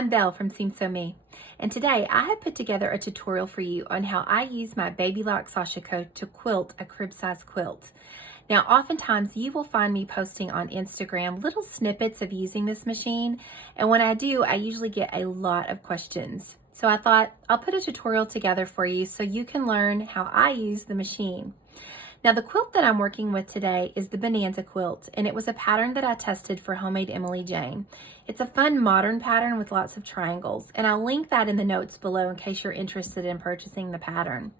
I'm Belle from Seems So Me, and today I have put together a tutorial for you on how I use my Baby Lock Sashiko to quilt a crib size quilt. Now, oftentimes you will find me posting on Instagram little snippets of using this machine, and when I do, I usually get a lot of questions. So I thought I'll put a tutorial together for you so you can learn how I use the machine. Now, the quilt that I'm working with today is the Bonanza quilt, and it was a pattern that I tested for Homemade Emily Jane. It's a fun modern pattern with lots of triangles, and I'll link that in the notes below in case you're interested in purchasing the pattern.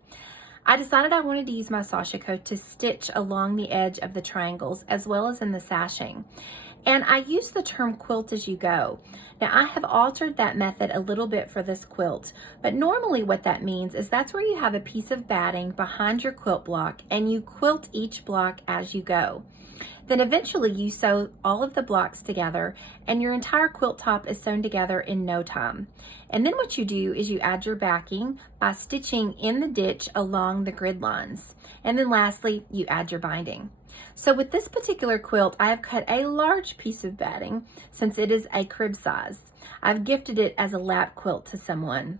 I decided I wanted to use my sashiko to stitch along the edge of the triangles as well as in the sashing. And I use the term quilt as you go. Now, I have altered that method a little bit for this quilt, but normally what that means is that's where you have a piece of batting behind your quilt block and you quilt each block as you go. Then eventually you sew all of the blocks together and your entire quilt top is sewn together in no time. And then what you do is you add your backing by stitching in the ditch along the grid lines. And then lastly, you add your binding. So with this particular quilt, I have cut a large piece of batting since it is a crib size. I've gifted it as a lap quilt to someone.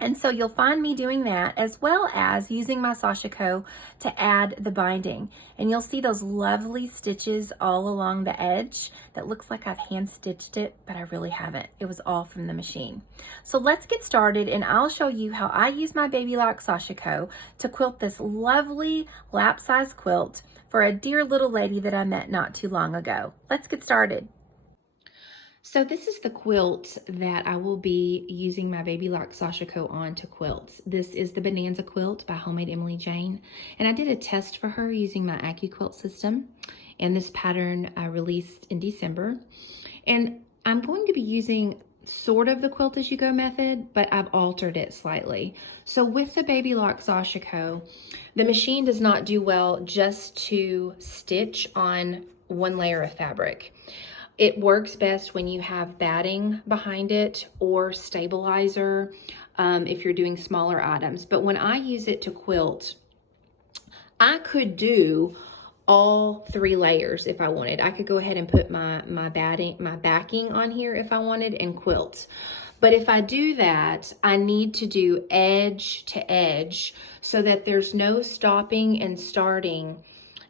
And so you'll find me doing that as well as using my sashiko to add the binding. And you'll see those lovely stitches all along the edge that looks like I've hand stitched it, but I really haven't. It was all from the machine. So let's get started and I'll show you how I use my Baby Lock Sashiko to quilt this lovely lap size quilt for a dear little lady that I met not too long ago. Let's get started. So this is the quilt that I will be using my Baby Lock Sashiko on to quilt. This is the Bonanza quilt by Homemade Emily Jane. And I did a test for her using my AccuQuilt system. And this pattern I released in December. And I'm going to be using sort of the quilt as you go method, but I've altered it slightly. So with the Baby Lock Sashiko, the machine does not do well just to stitch on one layer of fabric. It works best when you have batting behind it or stabilizer if you're doing smaller items. But when I use it to quilt, I could do all 3 layers if I wanted. I could go ahead and put my backing on here if I wanted and quilt. But if I do that, I need to do edge to edge so that there's no stopping and starting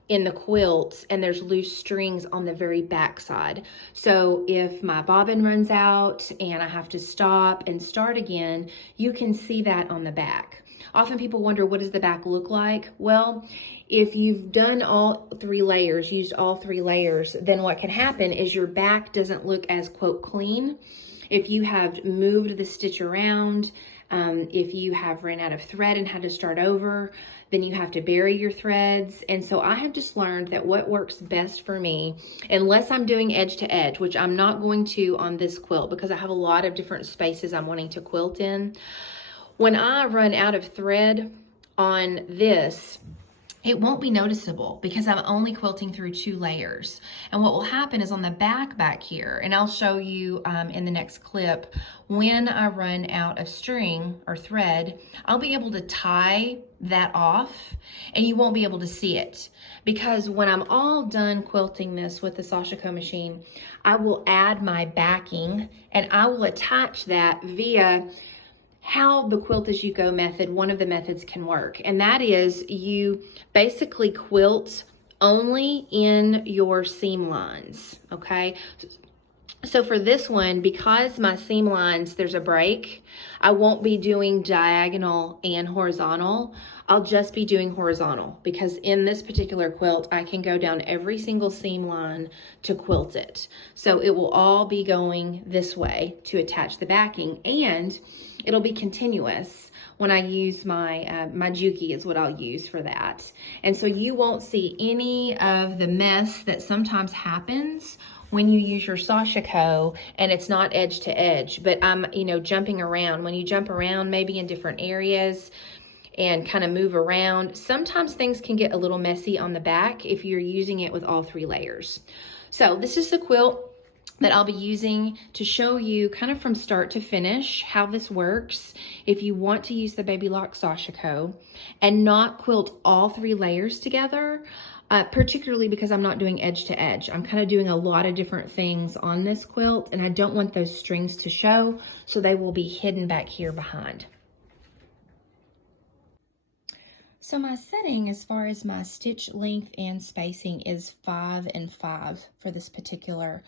in the quilt and there's loose strings on the very back side. So if my bobbin runs out and I have to stop and start again, you can see that on the back. Often people wonder, what does the back look like? Well, if you've done all 3 layers, used all 3 layers, then what can happen is your back doesn't look as, quote, clean. If you have moved the stitch around, if you have ran out of thread and had to start over, then you have to bury your threads. And so I have just learned that what works best for me, unless I'm doing edge to edge, which I'm not going to on this quilt because I have a lot of different spaces I'm wanting to quilt in. When I run out of thread on this, it won't be noticeable because I'm only quilting through 2 layers. And what will happen is on the back here, and I'll show you in the next clip, when I run out of string or thread, I'll be able to tie that off and you won't be able to see it. Because when I'm all done quilting this with the Sashiko machine, I will add my backing and I will attach that via how the quilt as you go method, one of the methods can work. And that is you basically quilt only in your seam lines, okay? So for this one, because my seam lines, there's a break, I won't be doing diagonal and horizontal. I'll just be doing horizontal because in this particular quilt, I can go down every single seam line to quilt it. So it will all be going this way to attach the backing, and it'll be continuous when I use my juki is what I'll use for that. And so you won't see any of the mess that sometimes happens when you use your sashiko and it's not edge to edge, but I'm, jumping around. When you jump around maybe in different areas and kind of move around, sometimes things can get a little messy on the back if you're using it with all 3 layers. So this is the quilt that I'll be using to show you kind of from start to finish how this works if you want to use the Baby Lock Sashiko and not quilt all 3 layers together. particularly because I'm not doing edge to edge. I'm kind of doing a lot of different things on this quilt, and I don't want those strings to show, so they will be hidden back here behind. So my setting as far as my stitch length and spacing is 5 and 5 for this particular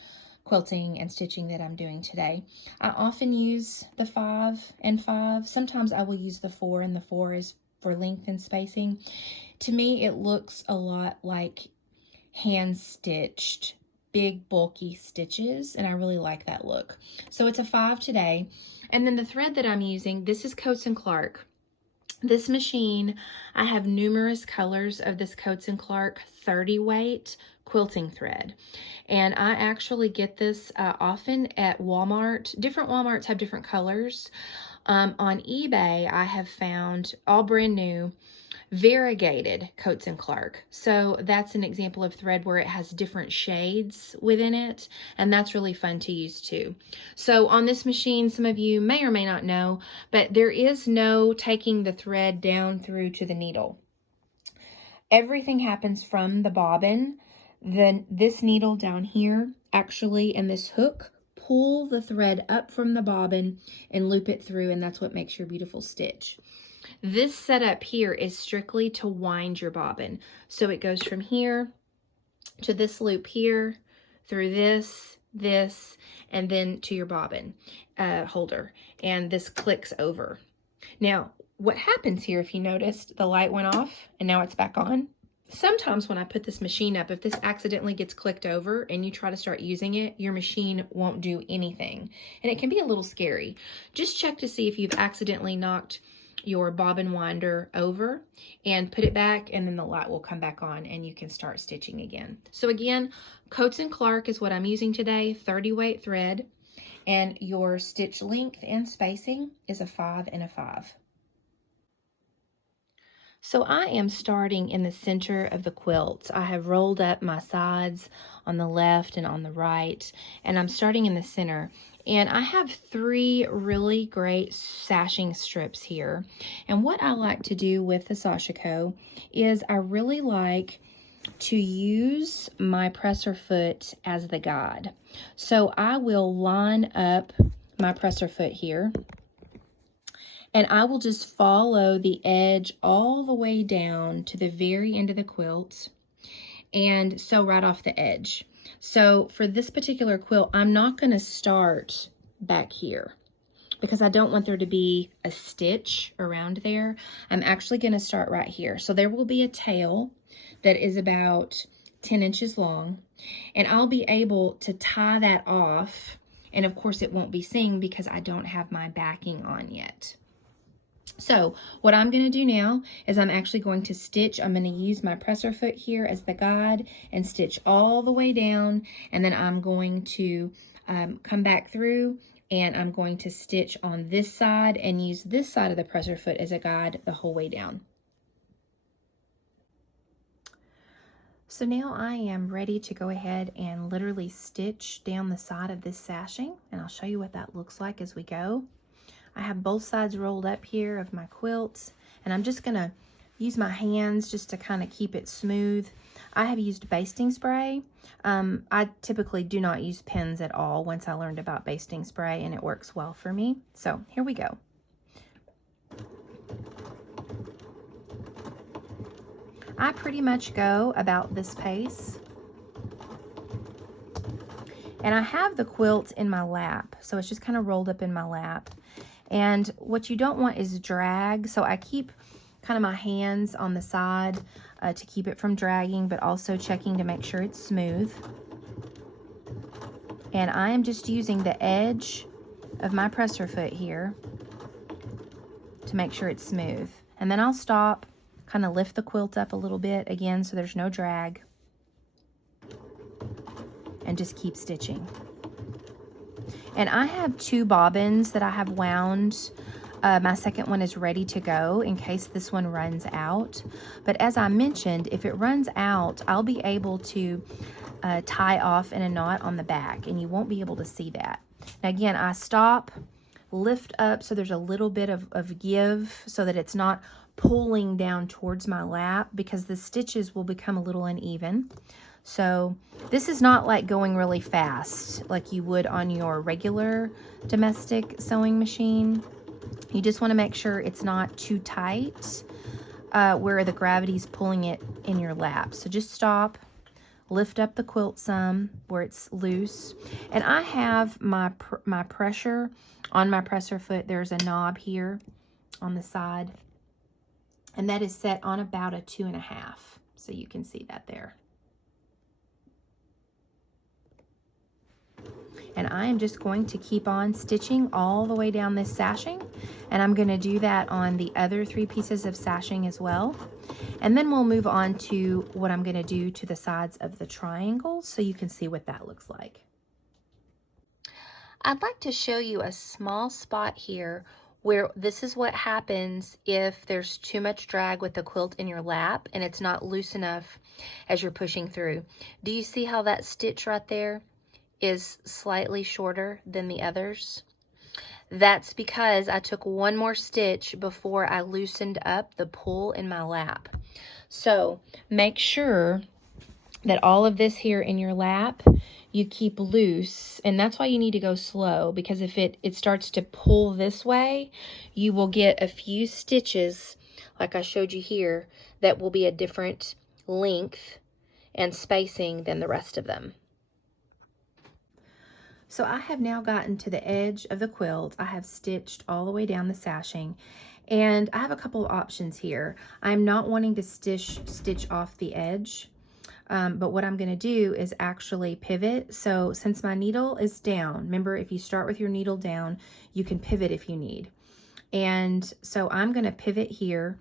quilting and stitching that I'm doing today. I often use the 5 and 5. Sometimes I will use the 4, and the 4 is for length and spacing. To me, it looks a lot like hand stitched, big bulky stitches, and I really like that look. So it's a 5 today. And then the thread that I'm using, this is Coats & Clark. This machine, I have numerous colors of this Coats & Clark 30 weight quilting thread. And I actually get this often at Walmart. Different Walmarts have different colors. On eBay, I have found all brand new variegated Coats & Clark. So that's an example of thread where it has different shades within it, and that's really fun to use too. So on this machine, some of you may or may not know, but there is no taking the thread down through to the needle. Everything happens from the bobbin. Then this needle down here actually, and this hook, pull the thread up from the bobbin and loop it through, and that's what makes your beautiful stitch. This setup here is strictly to wind your bobbin. So it goes from here to this loop here, through this, and then to your bobbin holder. And this clicks over. Now, what happens here, if you noticed, the light went off and now it's back on. Sometimes when I put this machine up, if this accidentally gets clicked over and you try to start using it, your machine won't do anything. And it can be a little scary. Just check to see if you've accidentally knocked your bobbin winder over and put it back, and then the light will come back on and you can start stitching again. So again, Coats & Clark is what I'm using today, 30 weight thread, and your stitch length and spacing is a 5 and a 5. So I am starting in the center of the quilt. I have rolled up my sides on the left and on the right, and I'm starting in the center. And I have 3 really great sashing strips here. And what I like to do with the Sashiko is I really like to use my presser foot as the guide. So I will line up my presser foot here, and I will just follow the edge all the way down to the very end of the quilt and sew right off the edge. So for this particular quilt, I'm not going to start back here because I don't want there to be a stitch around there. I'm actually going to start right here. So there will be a tail that is about 10 inches long, and I'll be able to tie that off. And of course it won't be seen because I don't have my backing on yet. So what I'm going to do now is I'm actually going to stitch. I'm going to use my presser foot here as the guide and stitch all the way down, and then I'm going to come back through, and I'm going to stitch on this side and use this side of the presser foot as a guide the whole way down. So now I am ready to go ahead and literally stitch down the side of this sashing, and I'll show you what that looks like as we go. I have both sides rolled up here of my quilt, and I'm just going to use my hands just to kind of keep it smooth. I have used basting spray. I typically do not use pins at all once I learned about basting spray, and it works well for me. So here we go. I pretty much go about this pace. And I have the quilt in my lap, so it's just kind of rolled up in my lap. And what you don't want is drag, so I keep kind of my hands on the side to keep it from dragging, but also checking to make sure it's smooth. And I am just using the edge of my presser foot here to make sure it's smooth. And then I'll stop, kind of lift the quilt up a little bit again so there's no drag, and just keep stitching. And I have 2 bobbins that I have wound. My second one is ready to go in case this one runs out. But as I mentioned, if it runs out, I'll be able to tie off in a knot on the back, and you won't be able to see that. Now again, I stop, lift up so there's a little bit of give so that it's not pulling down towards my lap because the stitches will become a little uneven. So this is not like going really fast like you would on your regular domestic sewing machine. You just want to make sure it's not too tight where the gravity's pulling it in your lap. So just stop, lift up the quilt some where it's loose. And I have my pressure on my presser foot. There's a knob here on the side, and that is set on about a 2.5. So you can see that there. And I am just going to keep on stitching all the way down this sashing, and I'm going to do that on the other 3 pieces of sashing as well. And then we'll move on to what I'm going to do to the sides of the triangle so you can see what that looks like. I'd like to show you a small spot here where this is what happens if there's too much drag with the quilt in your lap and it's not loose enough as you're pushing through. Do you see how that stitch right there is slightly shorter than the others? That's because I took one more stitch before I loosened up the pull in my lap. So make sure that all of this here in your lap you keep loose, and that's why you need to go slow, because if it starts to pull this way, you will get a few stitches like I showed you here that will be a different length and spacing than the rest of them. So I have now gotten to the edge of the quilt. I have stitched all the way down the sashing, and I have a couple of options here. I'm not wanting to stitch off the edge, but what I'm going to do is actually pivot. So since my needle is down, remember if you start with your needle down, you can pivot if you need. And so I'm going to pivot here,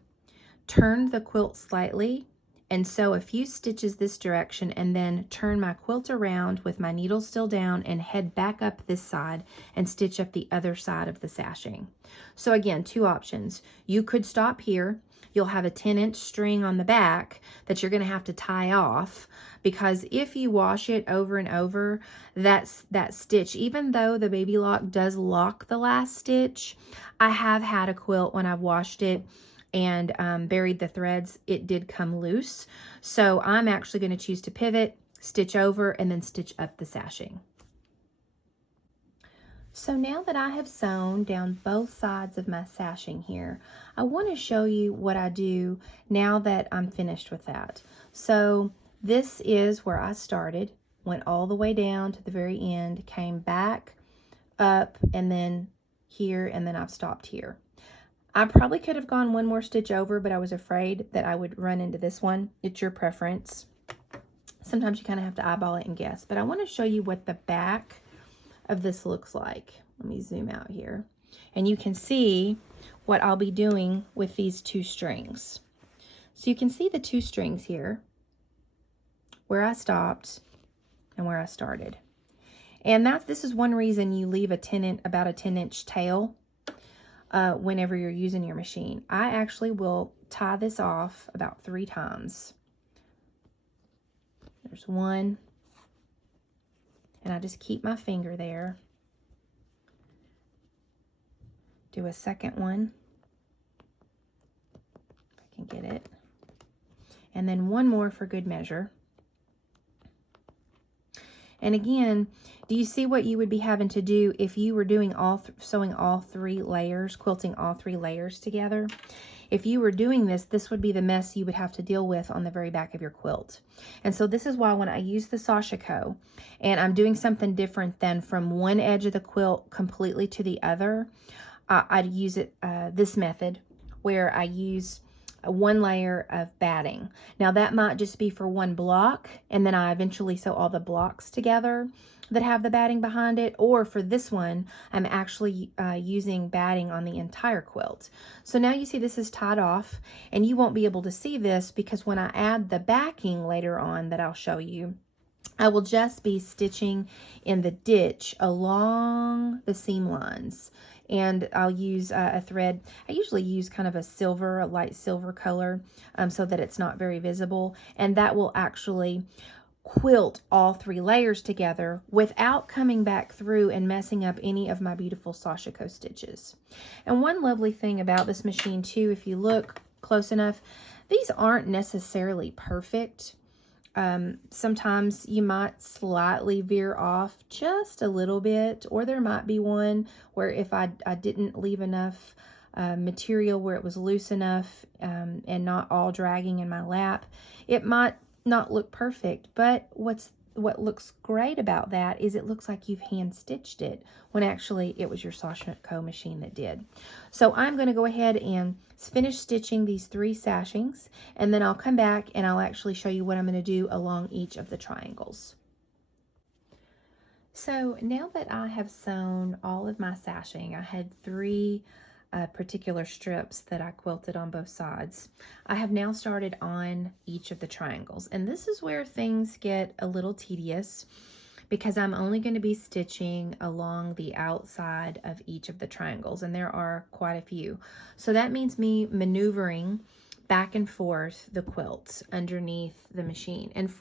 turn the quilt slightly, and sew a few stitches this direction, and then turn my quilt around with my needle still down and head back up this side and stitch up the other side of the sashing. So again, 2 options. You could stop here. You'll have a 10-inch string on the back that you're going to have to tie off, because if you wash it over and over, that stitch, even though the Baby Lock does lock the last stitch, I have had a quilt when I've washed it and buried the threads, it did come loose. So I'm actually going to choose to pivot, stitch over, and then stitch up the sashing. So now that I have sewn down both sides of my sashing here, I want to show you what I do now that I'm finished with that. So this is where I started, went all the way down to the very end, came back up, and then here, and then I've stopped here. I probably could have gone one more stitch over, but I was afraid that I would run into this one. It's your preference. Sometimes you kind of have to eyeball it and guess, but I want to show you what the back of this looks like. Let me zoom out here, and you can see what I'll be doing with these 2 strings. So you can see the 2 strings here, where I stopped and where I started. And this is one reason you leave about a 10-inch tail whenever you're using your machine. I actually will tie this off about 3 times. There's one, and I just keep my finger there. Do a second one, if I can get it, and then one more for good measure. And again, do you see what you would be having to do if you were doing sewing all 3 layers, quilting all 3 layers together? If you were doing this, this would be the mess you would have to deal with on the very back of your quilt. And so this is why when I use the Sashiko and I'm doing something different than from one edge of the quilt completely to the other, I'd use this method where I use 1 layer of batting. Now that might just be for 1 block, and then I eventually sew all the blocks together that have the batting behind it, or for this one, I'm actually using batting on the entire quilt. So now you see this is tied off, and you won't be able to see this because when I add the backing later on that I'll show you, I will just be stitching in the ditch along the seam lines. And I'll use a thread. I usually use kind of a light silver color so that it's not very visible. And that will actually quilt all 3 layers together without coming back through and messing up any of my beautiful Sashiko stitches. And one lovely thing about this machine too, if you look close enough. These aren't necessarily perfect. Sometimes you might slightly veer off just a little bit, or there might be one where if I didn't leave enough material where it was loose enough and not all dragging in my lap, it might not look perfect. But what looks great about that is it looks like you've hand stitched it when actually it was your Sashiko machine that did. So I'm going to go ahead and finish stitching these 3 sashings, and then I'll come back and I'll actually show you what I'm going to do along each of the triangles. So now that I have sewn all of my sashing, I had 3 particular strips that I quilted on both sides. I have now started on each of the triangles, and this is where things get a little tedious because I'm only going to be stitching along the outside of each of the triangles, and there are quite a few. So that means me maneuvering back and forth the quilt underneath the machine. And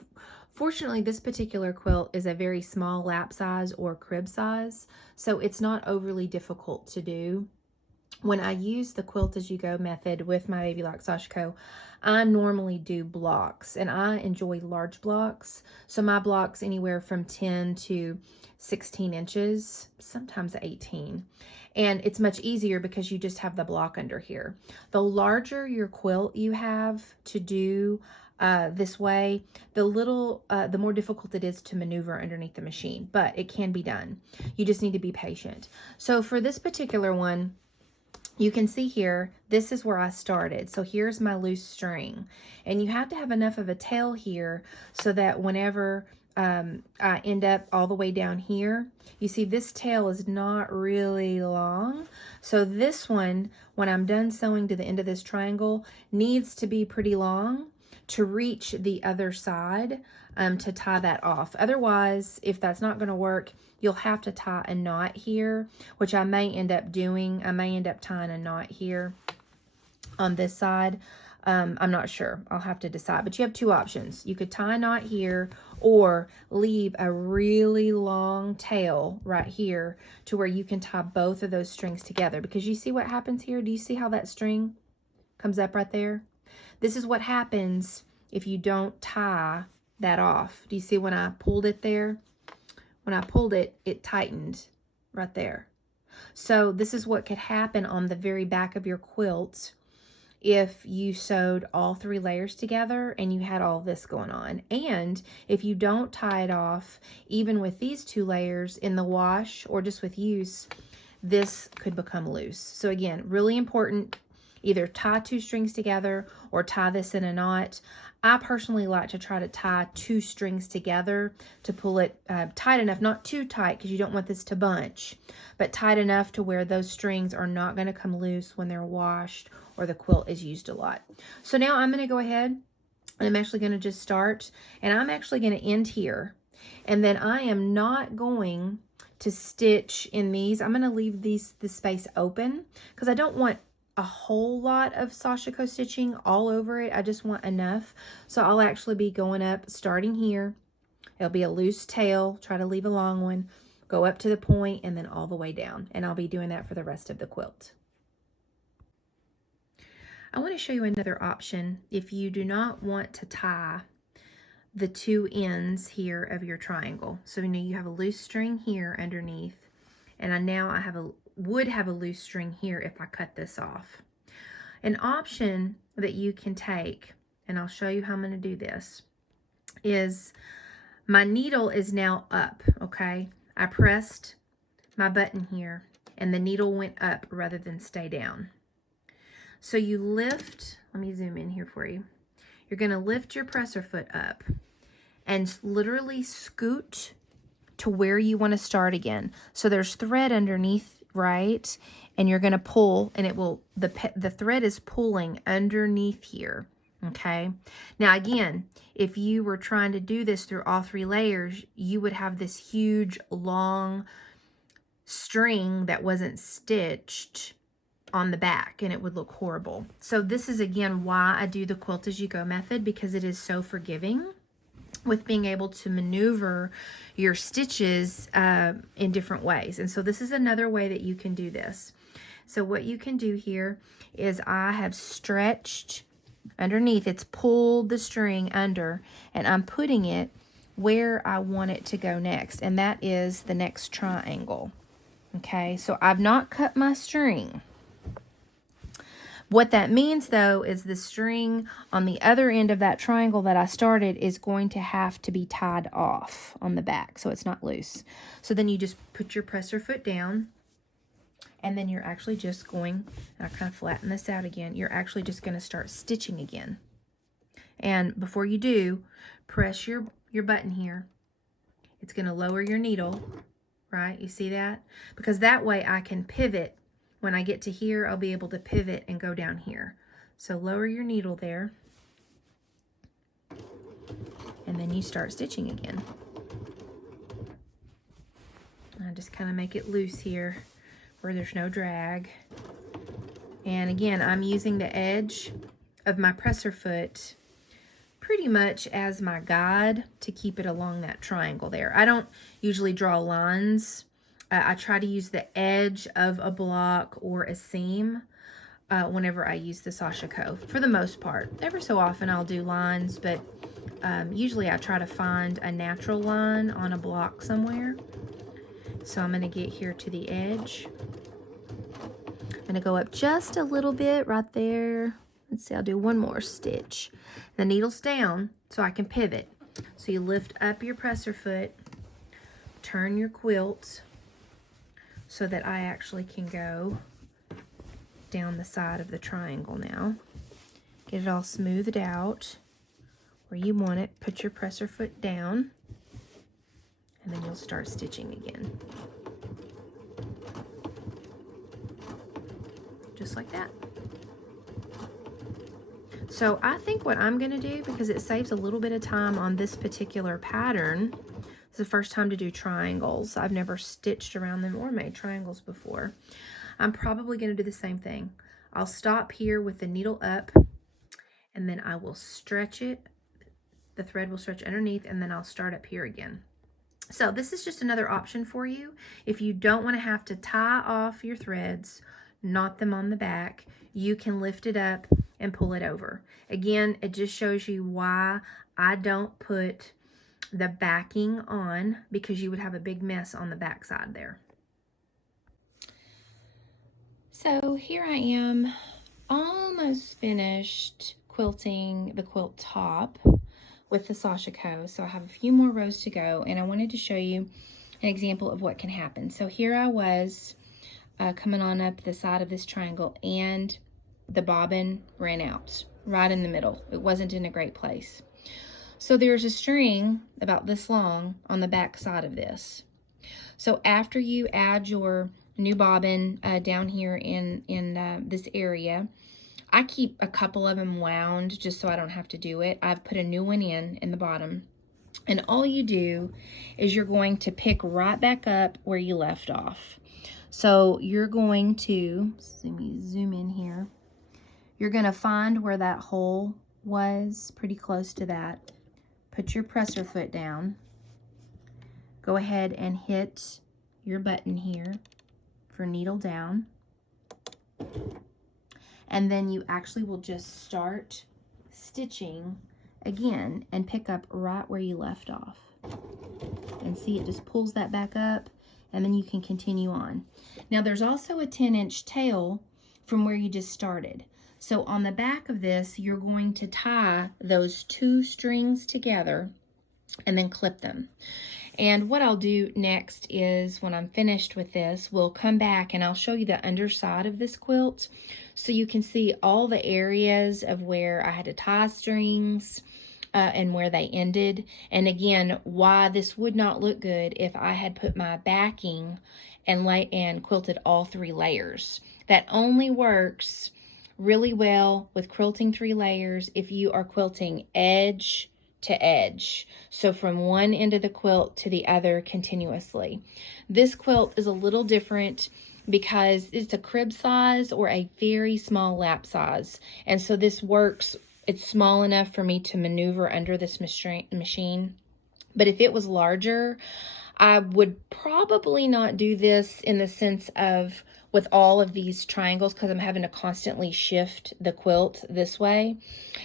fortunately, this particular quilt is a very small lap size or crib size, so it's not overly difficult to do. When I use the quilt as you go method with my Baby Lock Sashiko, I normally do blocks, and I enjoy large blocks. So my blocks anywhere from 10 to 16 inches, sometimes 18. And it's much easier because you just have the block under here. The larger your quilt you have to do this way, the more difficult it is to maneuver underneath the machine, but it can be done. You just need to be patient. So for this particular one, you can see here, this is where I started. So here's my loose string. And you have to have enough of a tail here so that whenever I end up all the way down here, you see this tail is not really long. So this one, when I'm done sewing to the end of this triangle, needs to be pretty long to reach the other side to tie that off. Otherwise, if that's not going to work, you'll have to tie a knot here, which I may end up doing. I may end up tying a knot here on this side. I'm not sure. I'll have to decide. But you have 2 options. You could tie a knot here or leave a really long tail right here to where you can tie both of those strings together. Because you see what happens here? Do you see how that string comes up right there? This is what happens if you don't tie that off. Do you see when I pulled it there? When I pulled it, it tightened right there. So this is what could happen on the very back of your quilt if you sewed all 3 layers together and you had all this going on. And if you don't tie it off, even with these 2 layers in the wash or just with use, this could become loose. So again, really important, either tie 2 strings together or tie this in a knot. I personally like to try to tie 2 strings together to pull it tight enough, not too tight because you don't want this to bunch, but tight enough to where those strings are not going to come loose when they're washed or the quilt is used a lot. So now I'm going to go ahead and I'm actually going to just start, and I'm actually going to end here. And then I am not going to stitch in these. I'm going to leave this space open because I don't want a whole lot of Sashiko stitching all over it. I just want enough. So I'll actually be going up, starting here. It'll be a loose tail, try to leave a long one, go up to the point, and then all the way down. And I'll be doing that for the rest of the quilt. I want to show you another option if you do not want to tie the 2 ends here of your triangle. So you know you have a loose string here underneath, and I would have a loose string here if I cut this off. An option that you can take, and I'll show you how I'm going to do this, is my needle is now up, okay? I pressed my button here and the needle went up rather than stay down. So you lift, let me zoom in here for you. You're going to lift your presser foot up and literally scoot to where you want to start again. So there's thread underneath, right? And you're going to pull, and it will, the thread is pulling underneath here, okay? Now again, if you were trying to do this through all 3 layers, you would have this huge long string that wasn't stitched on the back, and it would look horrible. So this is again why I do the quilt as you go method, because it is so forgiving with being able to maneuver your stitches in different ways. And so this is another way that you can do this. So what you can do here is I have stretched underneath, it's pulled the string under, and I'm putting it where I want it to go next, and that is the next triangle. Okay, so I've not cut my string. What that means though is the string on the other end of that triangle that I started is going to have to be tied off on the back so it's not loose. So then you just put your presser foot down, and then you're actually just going, and I kind of flatten this out again, you're actually just going to start stitching again. And before you do, press your button here. It's going to lower your needle, right? You see that? Because that way I can pivot. When I get to here, I'll be able to pivot and go down here. So lower your needle there. And then you start stitching again. I just kind of make it loose here where there's no drag. And again, I'm using the edge of my presser foot pretty much as my guide to keep it along that triangle there. I don't usually draw lines. I try to use the edge of a block or a seam whenever I use the sashiko, for the most part. Every so often I'll do lines, but usually I try to find a natural line on a block somewhere. So I'm going to get here to the edge. I'm going to go up just a little bit right there. Let's see, I'll do one more stitch. The needle's down so I can pivot. So you lift up your presser foot, turn your quilt so that I actually can go down the side of the triangle now. Get it all smoothed out where you want it. Put your presser foot down, and then you'll start stitching again. Just like that. So I think what I'm gonna do, because it saves a little bit of time on this particular pattern, it's the first time to do triangles. I've never stitched around them or made triangles before. I'm probably gonna do the same thing. I'll stop here with the needle up, and then I will stretch it. The thread will stretch underneath, and then I'll start up here again. So this is just another option for you. If you don't wanna have to tie off your threads, knot them on the back, you can lift it up and pull it over. Again, it just shows you why I don't put the backing on, because you would have a big mess on the back side there. So here I am, almost finished quilting the quilt top with the sashiko. So I have a few more rows to go, and I wanted to show you an example of what can happen. So here I was coming on up the side of this triangle, and the bobbin ran out right in the middle. It wasn't in a great place. So there's a string about this long on the back side of this. So after you add your new bobbin down here in this area, I keep a couple of them wound just so I don't have to do it. I've put a new one in the bottom. And all you do is you're going to pick right back up where you left off. So you're going to, let me zoom in here. You're going to find where that hole was, pretty close to that. Put your presser foot down. Go ahead and hit your button here for needle down. And then you actually will just start stitching again and pick up right where you left off. And see, it just pulls that back up, and then you can continue on. Now there's also a 10-inch tail from where you just started. So on the back of this, you're going to tie those two strings together and then clip them. And what I'll do next is, when I'm finished with this, we'll come back and I'll show you the underside of this quilt so you can see all the areas of where I had to tie strings and where they ended. And again, why this would not look good if I had put my backing and quilted all 3 layers. That only works really well with quilting 3 layers if you are quilting edge to edge, so from one end of the quilt to the other continuously. This quilt is a little different because it's a crib size or a very small lap size, and so this works. It's small enough for me to maneuver under this machine, but if it was larger, I would probably not do this in the sense of with all of these triangles because I'm having to constantly shift the quilt this way.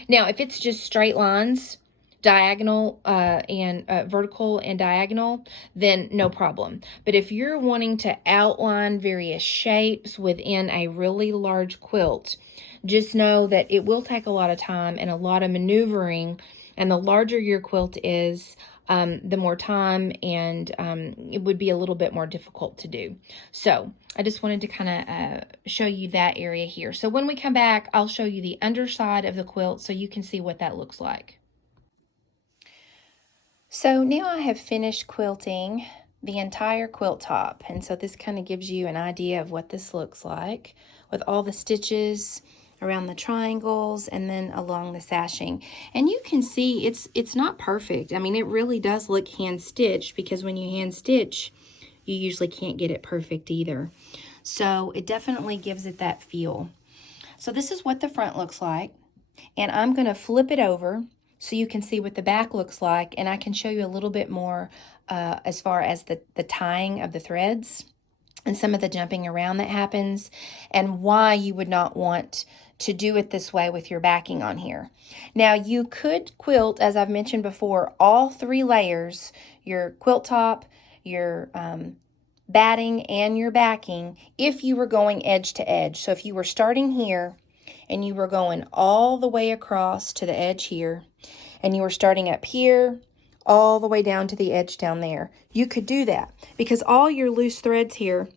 Now, if it's just straight lines, diagonal and vertical and diagonal, then no problem. But if you're wanting to outline various shapes within a really large quilt, just know that it will take a lot of time and a lot of maneuvering, and the larger your quilt is, the more time, and it would be a little bit more difficult to do. So I just wanted to kind of show you that area here. So when we come back, I'll show you the underside of the quilt so you can see what that looks like. So now I have finished quilting the entire quilt top, and so this kind of gives you an idea of what this looks like with all the stitches around the triangles and then along the sashing. And you can see it's not perfect. I mean, it really does look hand stitched, because when you hand stitch, you usually can't get it perfect either. So it definitely gives it that feel. So this is what the front looks like, and I'm going to flip it over so you can see what the back looks like, and I can show you a little bit more as far as the tying of the threads and some of the jumping around that happens, and why you would not want to do it this way with your backing on here. Now, you could quilt, as I've mentioned before, all 3 layers, your quilt top, your batting, and your backing, if you were going edge to edge. So if you were starting here and you were going all the way across to the edge here, and you were starting up here all the way down to the edge down there, you could do that, because all your loose threads here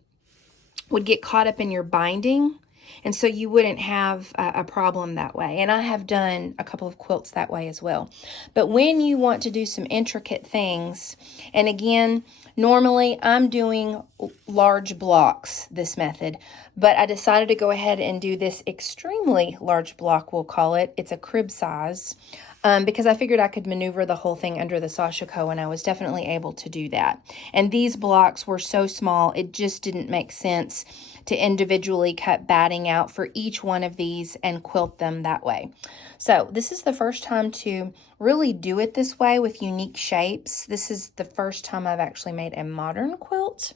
would get caught up in your binding, and so you wouldn't have a problem that way. And I have done a couple of quilts that way as well. But when you want to do some intricate things, and again, normally I'm doing large blocks this method, but I decided to go ahead and do this extremely large block, we'll call it. It's a crib size. Because I figured I could maneuver the whole thing under the Sashiko, and I was definitely able to do that. And these blocks were so small, it just didn't make sense to individually cut batting out for each one of these and quilt them that way. So this is the first time to really do it this way with unique shapes. This is the first time I've actually made a modern quilt,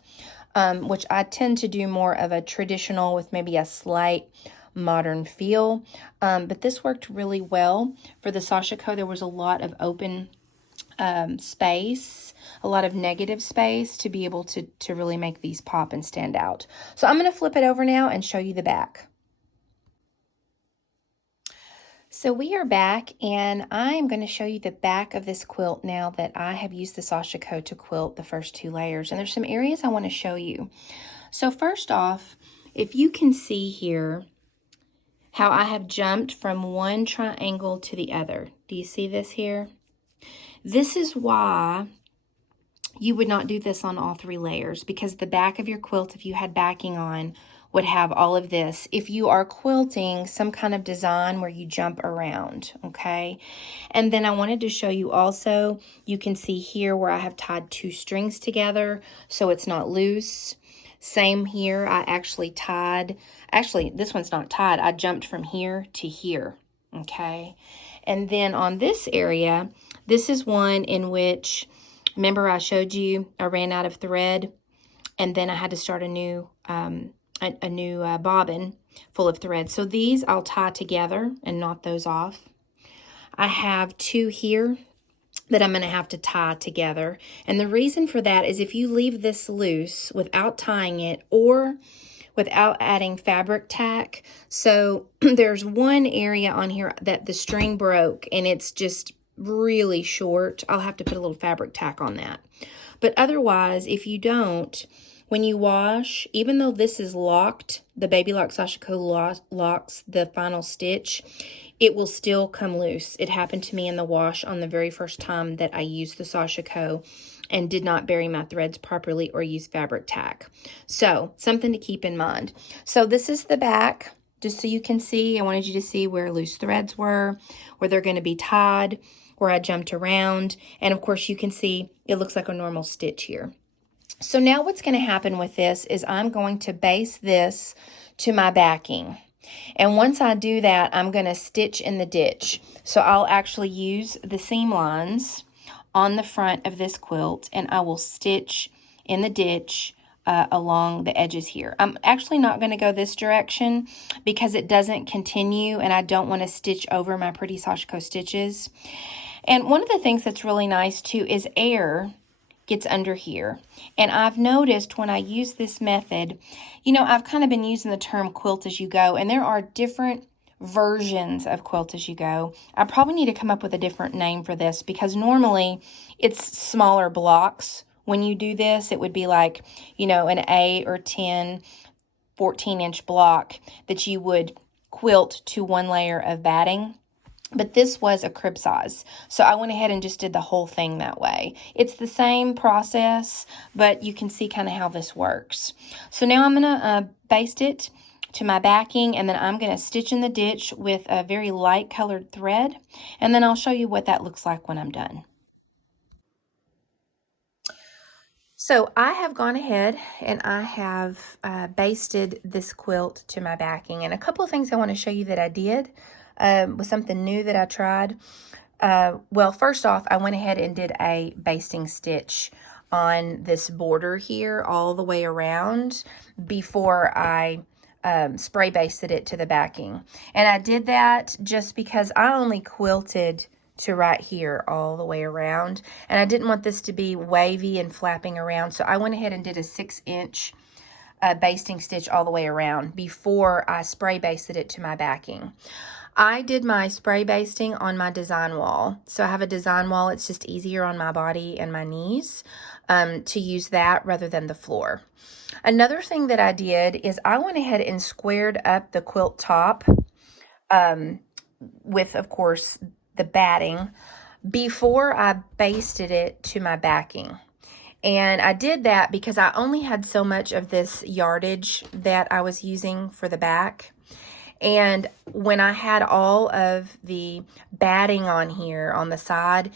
which I tend to do more of a traditional with maybe a slight modern feel, but this worked really well for the Sashiko. There was a lot of open space, a lot of negative space to be able to really make these pop and stand out. So I'm going to flip it over now and show you the back. So we are back, and I am going to show you the back of this quilt now that I have used the Sashiko to quilt the first 2 layers. And there's some areas I want to show you. So first off, if you can see here how I have jumped from one triangle to the other. Do you see this here? This is why you would not do this on all 3 layers, because the back of your quilt, if you had backing on, would have all of this if you are quilting some kind of design where you jump around, okay? And then I wanted to show you also, you can see here where I have tied 2 strings together so it's not loose. Same here, I actually tied, actually this one's not tied, I jumped from here to here, okay? And then on this area, this is one in which, remember I showed you I ran out of thread, and then I had to start a new bobbin full of thread. So these I'll tie together and knot those off. I have 2 here that I'm going to have to tie together. And the reason for that is if you leave this loose without tying it or without adding fabric tack. So there's one area on here that the string broke and it's just really short. I'll have to put a little fabric tack on that. But otherwise, if you don't, when you wash, even though this is locked, the Baby Lock Sashiko locks the final stitch, it will still come loose. It happened to me in the wash on the very first time that I used the Sashiko and did not bury my threads properly or use fabric tack. So, something to keep in mind. So this is the back, just so you can see. I wanted you to see where loose threads were, where they're going to be tied, where I jumped around, and of course you can see it looks like a normal stitch here. So now what's going to happen with this is I'm going to base this to my backing. And once I do that, I'm going to stitch in the ditch. So I'll actually use the seam lines on the front of this quilt, and I will stitch in the ditch along the edges here. I'm actually not going to go this direction because it doesn't continue and I don't want to stitch over my pretty Sashiko stitches. And one of the things that's really nice too is air gets under here. And I've noticed when I use this method, you know, I've kind of been using the term quilt as you go, and there are different versions of quilt as you go. I probably need to come up with a different name for this because normally it's smaller blocks. When you do this, it would be like, you know, an 8 or 10, 14-inch block that you would quilt to one layer of batting. But this was a crib size, so I went ahead and just did the whole thing that way. It's the same process, but you can see kind of how this works. So now I'm going to baste it to my backing, and then I'm going to stitch in the ditch with a very light colored thread, and then I'll show you what that looks like when I'm done. So I have gone ahead and I have basted this quilt to my backing, and a couple of things I want to show you that I did. Was something new that I tried. Well, first off, I went ahead and did a basting stitch on this border here all the way around before I spray basted it to the backing. And I did that just because I only quilted to right here all the way around, and I didn't want this to be wavy and flapping around, so I went ahead and did a 6-inch basting stitch all the way around before I spray basted it to my backing. I did my spray basting on my design wall. So I have a design wall. It's just easier on my body and my knees to use that rather than the floor. Another thing that I did is I went ahead and squared up the quilt top with, of course, the batting before I basted it to my backing. And I did that because I only had so much of this yardage that I was using for the back. And when I had all of the batting on here on the side,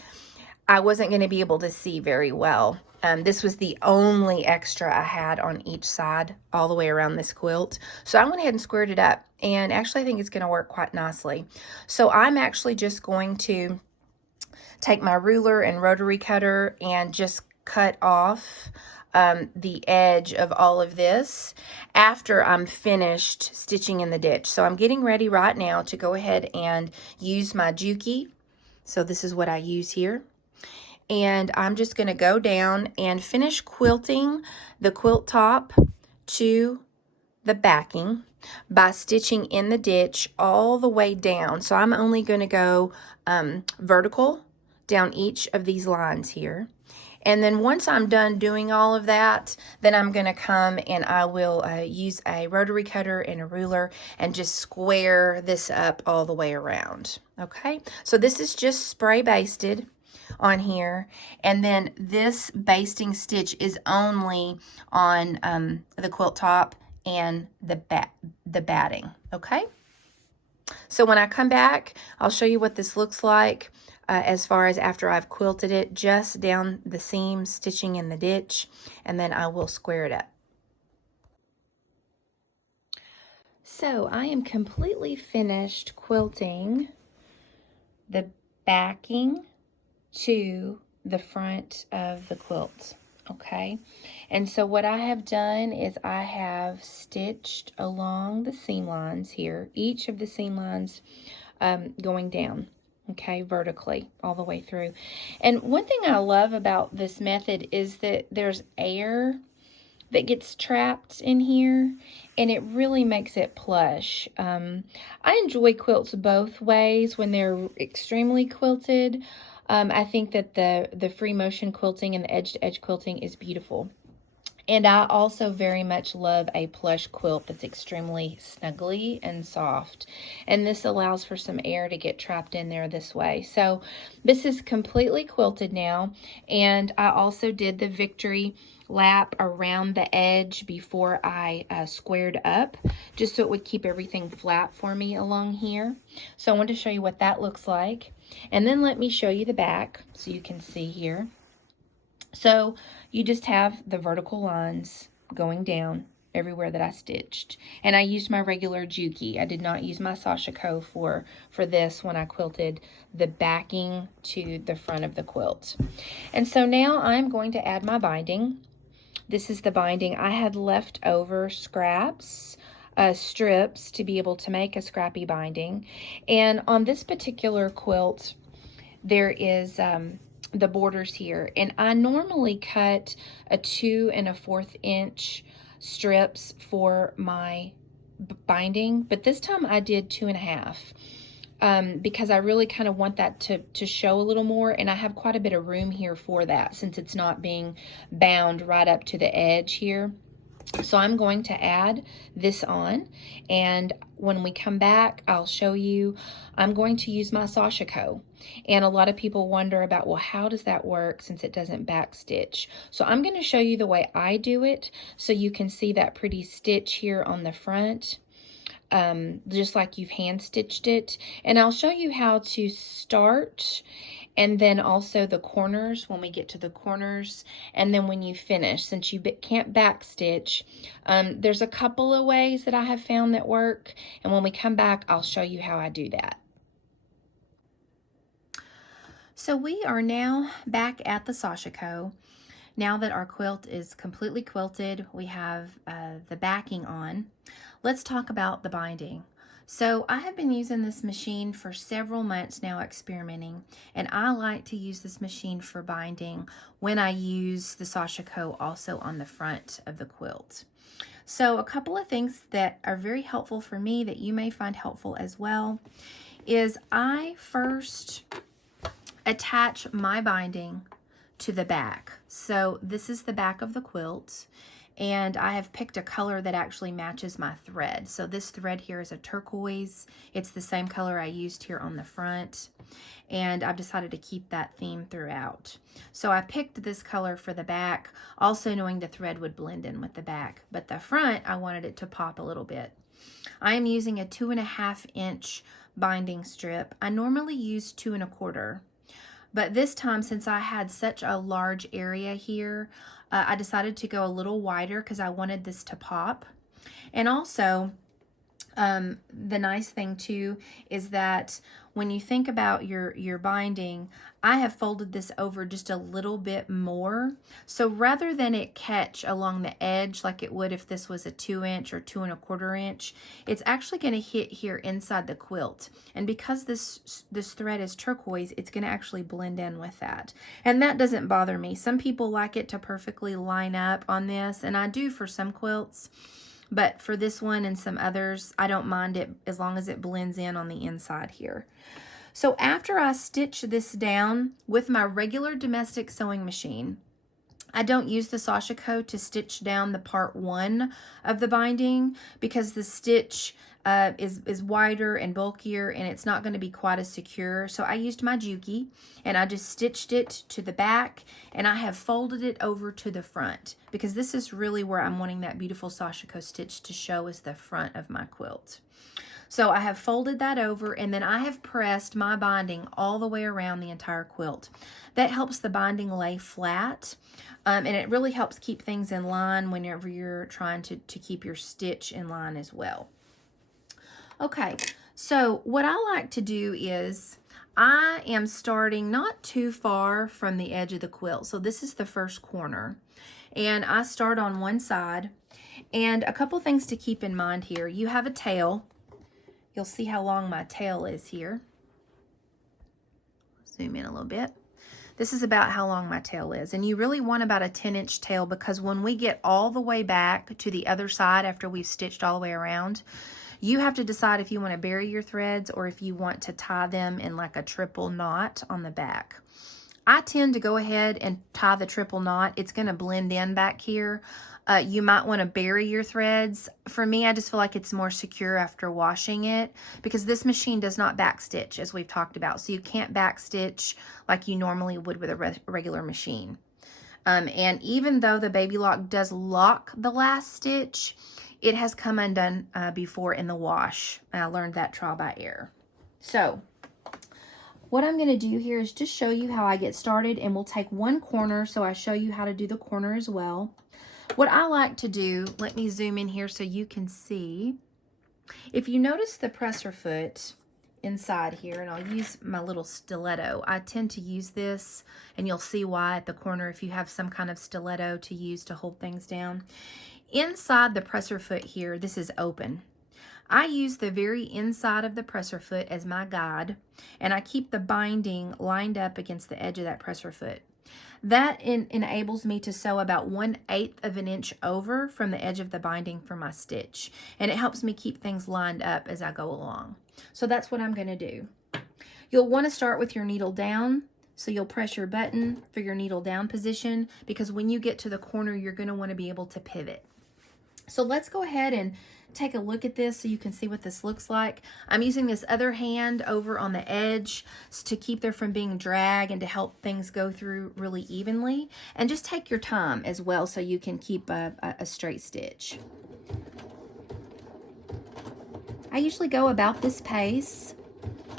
I wasn't going to be able to see very well. This was the only extra I had on each side all the way around this quilt. So I went ahead and squared it up, and actually I think it's going to work quite nicely. So I'm actually just going to take my ruler and rotary cutter and just cut off the edge of all of this after I'm finished stitching in the ditch. So I'm getting ready right now to go ahead and use my Juki. So this is what I use here. And I'm just going to go down and finish quilting the quilt top to the backing by stitching in the ditch all the way down. So I'm only going to go vertical down each of these lines here. And then once I'm done doing all of that, then I'm going to come and I will use a rotary cutter and a ruler and just square this up all the way around. Okay, so this is just spray basted on here, and then this basting stitch is only on the quilt top and the batting. Okay, so when I come back, I'll show you what this looks like. As far as after I've quilted it, just down the seam, stitching in the ditch, and then I will square it up. So I am completely finished quilting the backing to the front of the quilt, okay? And so what I have done is I have stitched along the seam lines here, each of the seam lines going down. Okay, vertically all the way through. And one thing I love about this method is that there's air that gets trapped in here, and it really makes it plush. I enjoy quilts both ways. When they're extremely quilted, I think that the free motion quilting and the edge-to-edge quilting is beautiful. And I also very much love a plush quilt that's extremely snuggly and soft. And this allows for some air to get trapped in there this way. So this is completely quilted now. And I also did the victory lap around the edge before I squared up, just so it would keep everything flat for me along here. So I wanted to show you what that looks like. And then let me show you the back so you can see here. So you just have the vertical lines going down everywhere that I stitched. And I used my regular Juki. I did not use my Sashiko for this when I quilted the backing to the front of the quilt. And so now I'm going to add my binding. This is the binding. I had leftover scraps, strips to be able to make a scrappy binding. And on this particular quilt, there is the borders here. And I normally cut a 2 1/4 inch strips for my binding, but this time I did 2 1/2. Because I really kind of want that to show a little more, and I have quite a bit of room here for that since it's not being bound right up to the edge here. So I'm going to add this on, and when we come back, I'll show you. I'm going to use my Sashiko, and a lot of people wonder about, well, how does that work since it doesn't back stitch? So I'm going to show you the way I do it so you can see that pretty stitch here on the front. Just like you've hand stitched it, and I'll show you how to start, and then also the corners when we get to the corners, and then when you finish, since you can't back stitch. There's a couple of ways that I have found that work, and when we come back, I'll show you how I do that. So we are now back at the Sashiko. Now that our quilt is completely quilted, we have the backing on. Let's talk about the binding. So I have been using this machine for several months now, experimenting, and I like to use this machine for binding when I use the Sashiko also on the front of the quilt. So a couple of things that are very helpful for me that you may find helpful as well is I first attach my binding to the back. So this is the back of the quilt, and I have picked a color that actually matches my thread. So this thread here is a turquoise. It's the same color I used here on the front, and I've decided to keep that theme throughout. So I picked this color for the back, also knowing the thread would blend in with the back, but the front, I wanted it to pop a little bit. I am using a 2 1/2 inch binding strip. I normally use 2 1/4. But this time, since I had such a large area here, I decided to go a little wider because I wanted this to pop. And also, the nice thing too is that when you think about your binding, I have folded this over just a little bit more. So rather than it catch along the edge like it would if this was a 2 inch or 2 1/4 inch, it's actually going to hit here inside the quilt. And because this thread is turquoise, it's going to actually blend in with that. And that doesn't bother me. Some people like it to perfectly line up on this, and I do for some quilts. But for this one and some others, I don't mind it as long as it blends in on the inside here. So after I stitch this down with my regular domestic sewing machine, I don't use the Sashiko to stitch down the part 1 of the binding because the stitch is wider and bulkier, and it's not going to be quite as secure. So I used my Juki, and I just stitched it to the back, and I have folded it over to the front because this is really where I'm wanting that beautiful Sashiko stitch to show as the front of my quilt. So I have folded that over, and then I have pressed my binding all the way around the entire quilt. That helps the binding lay flat, and it really helps keep things in line whenever you're trying to keep your stitch in line as well. Okay, so what I like to do is I am starting not too far from the edge of the quilt. So this is the first corner, and I start on one side. And a couple things to keep in mind here. You have a tail. You'll see how long my tail is here. Zoom in a little bit. This is about how long my tail is. And you really want about a 10-inch tail, because when we get all the way back to the other side after we've stitched all the way around, you have to decide if you want to bury your threads or if you want to tie them in like a triple knot on the back. I tend to go ahead and tie the triple knot. It's going to blend in back here. You might want to bury your threads. For me, I just feel like it's more secure after washing it, because this machine does not backstitch, as we've talked about. So you can't backstitch like you normally would with a regular machine. And even though the Baby Lock does lock the last stitch, it has come undone before in the wash. I learned that trial by error. So what I'm going to do here is just show you how I get started, and we'll take one corner so I show you how to do the corner as well. What I like to do, let me zoom in here so you can see. If you notice, the presser foot inside here, and I'll use my little stiletto. I tend to use this, and you'll see why at the corner if you have some kind of stiletto to use to hold things down. Inside the presser foot here, this is open. I use the very inside of the presser foot as my guide, and I keep the binding lined up against the edge of that presser foot. That enables me to sew about 1/8 of an inch over from the edge of the binding for my stitch, and it helps me keep things lined up as I go along. So that's what I'm going to do. You'll want to start with your needle down, so you'll press your button for your needle down position, because when you get to the corner, you're going to want to be able to pivot. So let's go ahead and take a look at this so you can see what this looks like. I'm using this other hand over on the edge to keep there from being drag and to help things go through really evenly. And just take your time as well so you can keep a straight stitch. I usually go about this pace.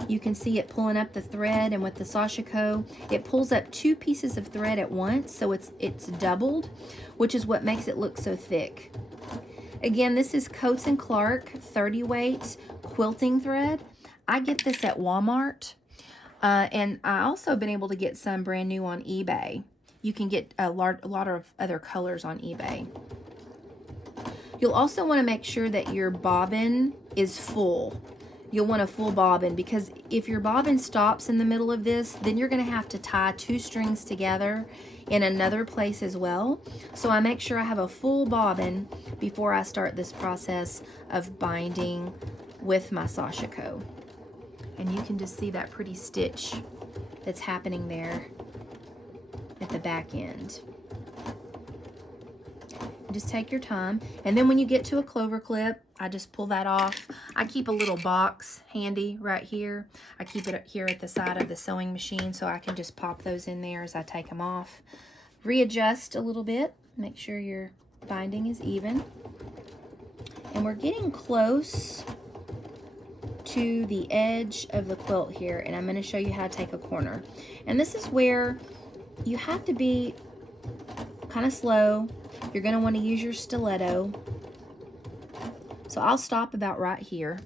You can see it pulling up the thread, and with the Sashiko, it pulls up 2 pieces of thread at once, so it's doubled, which is what makes it look so thick. Again, this is Coats & Clark 30 weight quilting thread. I get this at Walmart, and I also been able to get some brand new on eBay. You can get a lot of other colors on eBay. You'll also want to make sure that your bobbin is full. You'll want a full bobbin, because if your bobbin stops in the middle of this, then you're going to have to tie 2 strings together in another place as well. So I make sure I have a full bobbin before I start this process of binding with my Sashiko. And you can just see that pretty stitch that's happening there at the back end. Just take your time, and then when you get to a clover clip, I just pull that off. I keep a little box handy right here. I keep it here at the side of the sewing machine so I can just pop those in there as I take them off. Readjust a little bit, make sure your binding is even. And we're getting close to the edge of the quilt here, and I'm going to show you how to take a corner. And this is where you have to be kind of slow. You're going to want to use your stiletto. So I'll stop about right here.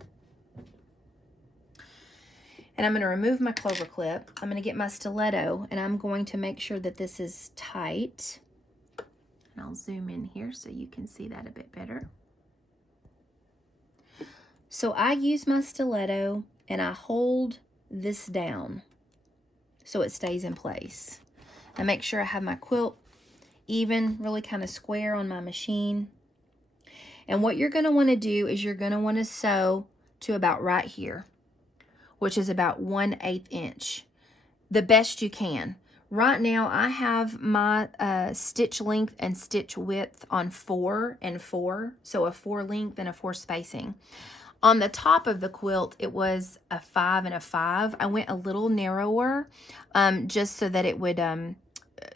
And I'm going to remove my clover clip. I'm going to get my stiletto, and I'm going to make sure that this is tight. And I'll zoom in here so you can see that a bit better. So I use my stiletto, and I hold this down so it stays in place. I make sure I have my quilt even, really kind of square on my machine. And what you're going to want to do is you're going to want to sew to about right here, which is about 1/8 inch, the best you can. Right now I have my stitch length and stitch width on 4 and 4, so a 4 length and a 4 spacing. On the top of the quilt, it was a 5 and a 5. I went a little narrower just so that it would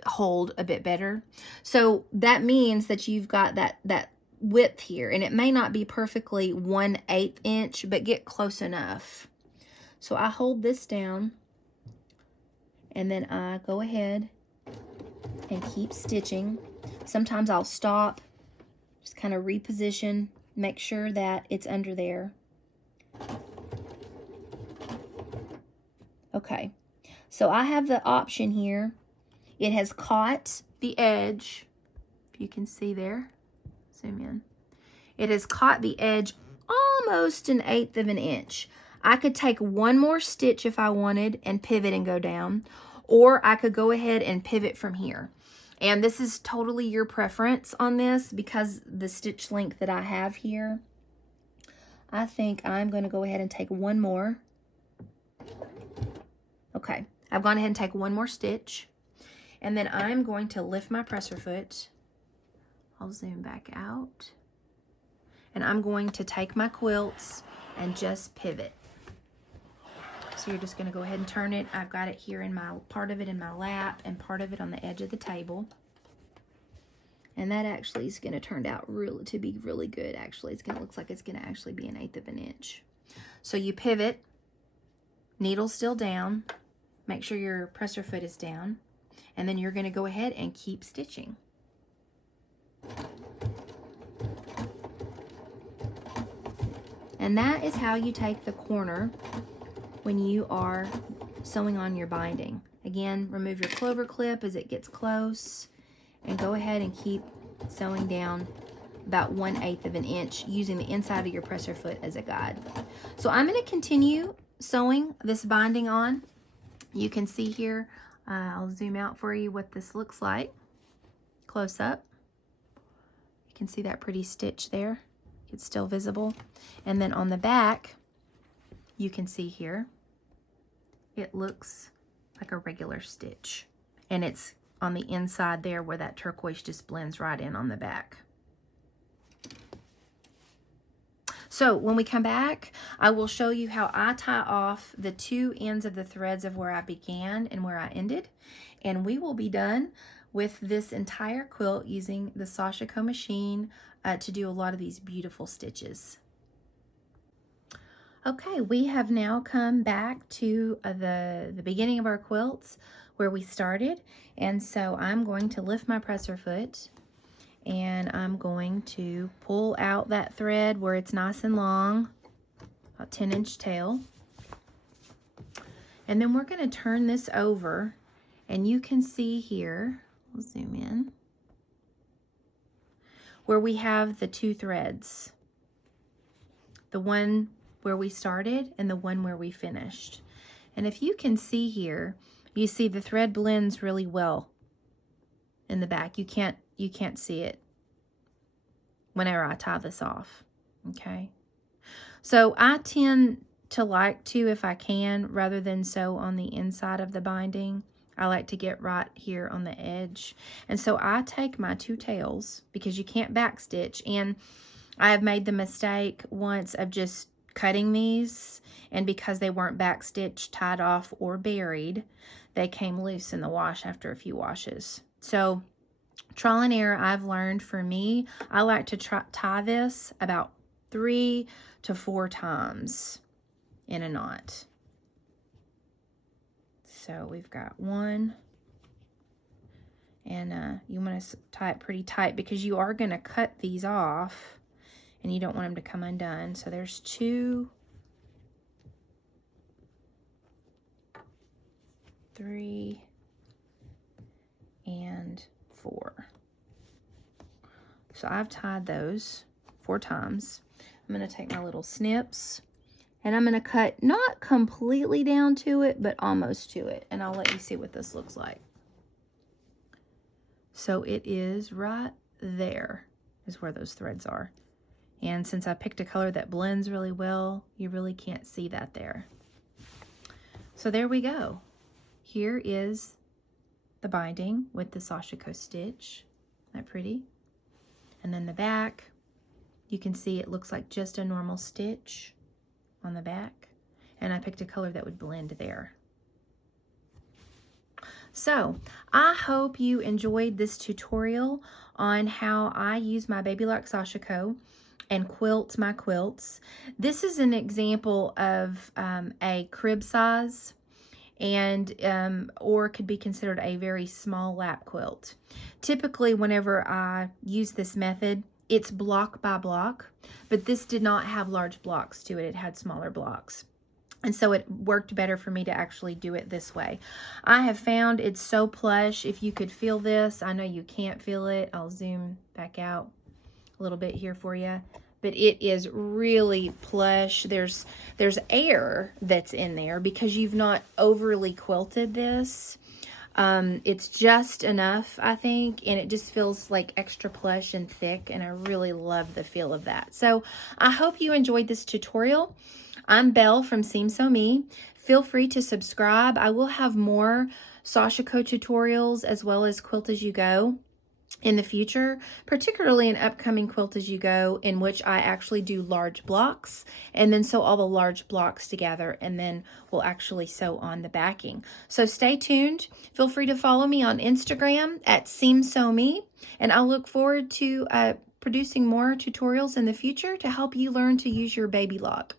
hold a bit better. So that means that you've got that width here, and it may not be perfectly 1/8 inch, but get close enough. So I hold this down, and then I go ahead and keep stitching. Sometimes I'll stop, just kind of reposition, make sure that it's under there. Okay, so I have the option here. It has caught the edge, if you can see there, zoom in. It has caught the edge almost 1/8 of an inch. I could take one more stitch if I wanted and pivot and go down, or I could go ahead and pivot from here. And this is totally your preference on this, because the stitch length that I have here, I think I'm going to go ahead and take one more. Okay, I've gone ahead and take one more stitch, and then I'm going to lift my presser foot. I'll zoom back out, and I'm going to take my quilts and just pivot. So you're just going to go ahead and turn it. I've got it here in my, part of it in my lap and part of it on the edge of the table. And that actually is going to turn out to be really good. Actually, it's going to look like it's going to actually be 1/8 of an inch. So you pivot, needle still down, make sure your presser foot is down, and then you're going to go ahead and keep stitching. And that is how you take the corner when you are sewing on your binding. Again, remove your clover clip as it gets close and go ahead and keep sewing down about 1/8 of an inch using the inside of your presser foot as a guide. So I'm going to continue sewing this binding on. You can see here, I'll zoom out for you what this looks like close up. You can see that pretty stitch there. It's still visible. And then on the back, you can see here, it looks like a regular stitch. And it's on the inside there where that turquoise just blends right in on the back. So when we come back, I will show you how I tie off the two ends of the threads of where I began and where I ended. And we will be done with this entire quilt using the Sashiko machine to do a lot of these beautiful stitches. Okay, we have now come back to the beginning of our quilts where we started. And so I'm going to lift my presser foot and I'm going to pull out that thread where it's nice and long, a 10-inch tail. And then we're going to turn this over and you can see here, we'll zoom in, where we have the two threads. The one where we started and the one where we finished. And if you can see here, you see the thread blends really well in the back. You can't see it whenever I tie this off, okay? So I tend to like to, if I can, rather than sew on the inside of the binding, I like to get right here on the edge. And so I take my two tails, because you can't backstitch, and I have made the mistake once of just cutting these, and because they weren't backstitched, tied off, or buried, they came loose in the wash after a few washes. So trial and error, I've learned for me, I like to tie this about 3 to 4 times in a knot. So we've got one, and you want to tie it pretty tight because you are going to cut these off and you don't want them to come undone. So there's 2, 3, and 4. So I've tied those 4 times. I'm going to take my little snips and I'm going to cut not completely down to it, but almost to it. And I'll let you see what this looks like. So it is right there is where those threads are. And since I picked a color that blends really well, you really can't see that there. So there we go. Here is the binding with the Sashiko stitch. Isn't that pretty? And then the back, you can see it looks like just a normal stitch on the back. And I picked a color that would blend there. So I hope you enjoyed this tutorial on how I use my Baby Lock Sashiko and quilt my quilts. This is an example of a crib size, and or could be considered a very small lap quilt. Typically, whenever I use this method, it's block by block, but this did not have large blocks to it. It had smaller blocks. And so it worked better for me to actually do it this way. I have found it's so plush. If you could feel this, I know you can't feel it. I'll zoom back out a little bit here for you. But it is really plush. There's air that's in there because you've not overly quilted this. It's just enough, I think, and it just feels like extra plush and thick, and I really love the feel of that. So I hope you enjoyed this tutorial. I'm Belle from Seam Sew Me. Feel free to subscribe. I will have more Sashiko tutorials as well as Quilt As You Go in the future, particularly an upcoming Quilt As You Go, in which I actually do large blocks and then sew all the large blocks together, and then we'll actually sew on the backing. So stay tuned. Feel free to follow me on Instagram at Seam Sew Me, and I'll look forward to producing more tutorials in the future to help you learn to use your Baby Lock.